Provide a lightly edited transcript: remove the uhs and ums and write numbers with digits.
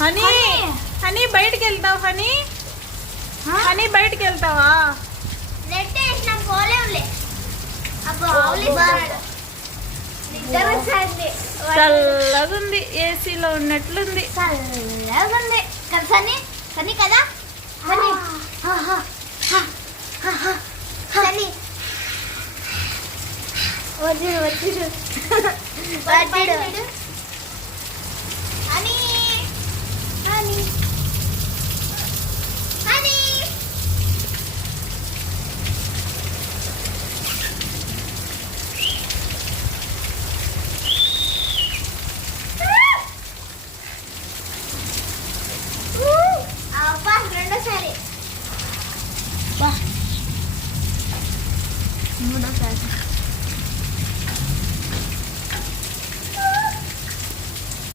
honey honey బయటికి వెళ్తావు honey honey బయటికి వెళ్తావా నెట్ వేసిన పోలేవులే చల్లగుంది ఏసీలో ఉన్నట్లుంది చల్లగుంది సని సని కదా సని వద్దు వద్దు